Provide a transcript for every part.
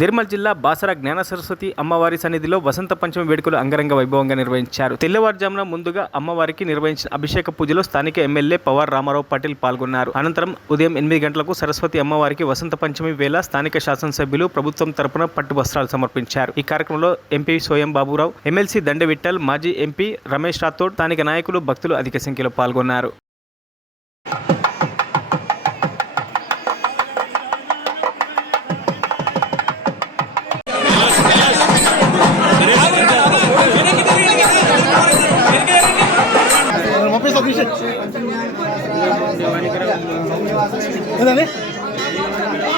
నిర్మల్ జిల్లా బాసర జ్ఞాన సరస్వతి అమ్మవారి సన్నిధిలో వసంత పంచమి వేడుకలు అంగరంగ వైభవంగా నిర్వహించారు. తెల్లవారుజామున ముందుగా అమ్మవారికి నిర్వహించిన అభిషేక పూజలో స్థానిక ఎమ్మెల్యే పవార్ రామారావు పాటిల్ పాల్గొన్నారు. అనంతరం ఉదయం 8 గంటలకు సరస్వతి అమ్మవారికి వసంత పంచమి వేళ స్థానిక శాసనసభ్యులు ప్రభుత్వం తరపున పట్టు వస్త్రాలు సమర్పించారు. ఈ కార్యక్రమంలో ఎంపీ సోయం బాబురావు, ఎమ్మెల్సీ దండ విఠల్, మాజీ ఎంపీ రమేష్ రాథోడ్, స్థానిక నాయకులు, భక్తులు అధిక సంఖ్యలో పాల్గొన్నారు.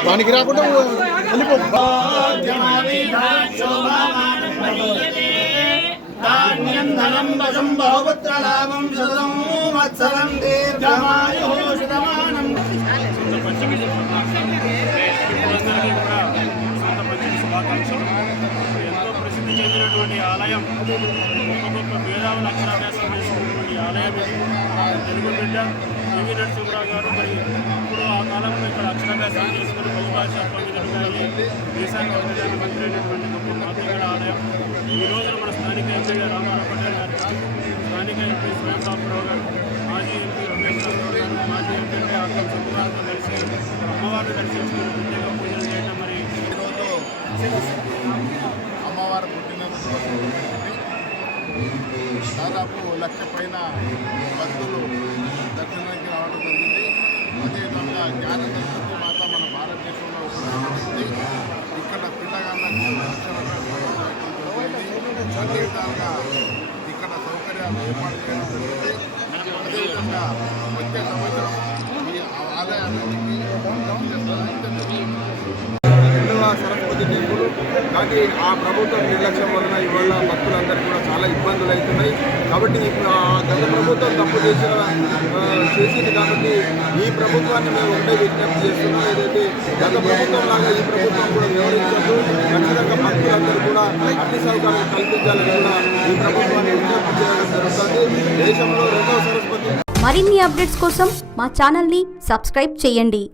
వానికి రాకుండా ఎంతో ప్రసిద్ధి చెందినటువంటి ఆలయం, గొప్ప గొప్ప వేదాలు అక్షరాభ్యాసం చేసినటువంటి ఆలయం ఇది. తెలుగు బిడ్డ పివి నరసింహరావు గారు మరి ఇప్పుడు ఆ కాలంలో ఇక్కడ అక్షరాభ్యాసం చేసుకుని పరిభాష పండితులుగా దేశానికి ప్రధానమంత్రి అయినటువంటి గొప్ప మాతృగడ ఆలయం. ఈ రోజున మన స్థానిక ఎంపీ రామారావు పటేల్ గారు, స్థానిక ఎంపీ సోయం బాబురావు గారు, మాజీ ఎంపీ రమేష్ రాథోడ్ గారు, మాజీ ఎంపీ అక్కం సత్యనారాయణతో కలిసి అమ్మవారిని దర్శించుకుని ప్రత్యేక పూజలు చేయడం. మరి అమ్మవారి పుట్టినరోజు దాదాపు 1,00,000 పైన భక్తులు దర్శనానికి రావడం జరిగింది. అదేవిధంగా జ్ఞాన సరస్వతి మాత మన భారతదేశంలో ఉపయోగించింది. ఇక్కడ పిల్లగాళ్ళకు అన్ని విధాలుగా ఇక్కడ సౌకర్యాలు ఏర్పాటు చేయడం జరిగింది. అదేవిధంగా వచ్చే సంవత్సరం ఈ ఆలయానికి సరస్వతి టెంపుల్, కానీ ఆ ప్రభుత్వం నిర్లక్ష్యం వలన ఇవాళ భక్తులందరికీ కూడా చాలా ఇబ్బందులు అవుతున్నాయి. కాబట్టి గత ప్రభుత్వం తప్పు చేసింది కాబట్టి ఈ ప్రభుత్వాన్ని మేము ఒకటే విజ్ఞప్తి చేస్తున్నాం. ఏదైతే గత ప్రభుత్వం లాగా ఈ ప్రభుత్వం కూడా వివరించదు, ఖచ్చితంగా భక్తులందరూ కూడా అన్ని సౌకర్యాలు కల్పించాలని కూడా ఈ ప్రభుత్వాన్ని విజ్ఞప్తి చేయడం జరుగుతుంది. దేశంలో 2వ సరస్వతి. మరిన్ని అప్డేట్స్ కోసం మా ఛానల్ని సబ్స్క్రైబ్ చేయండి.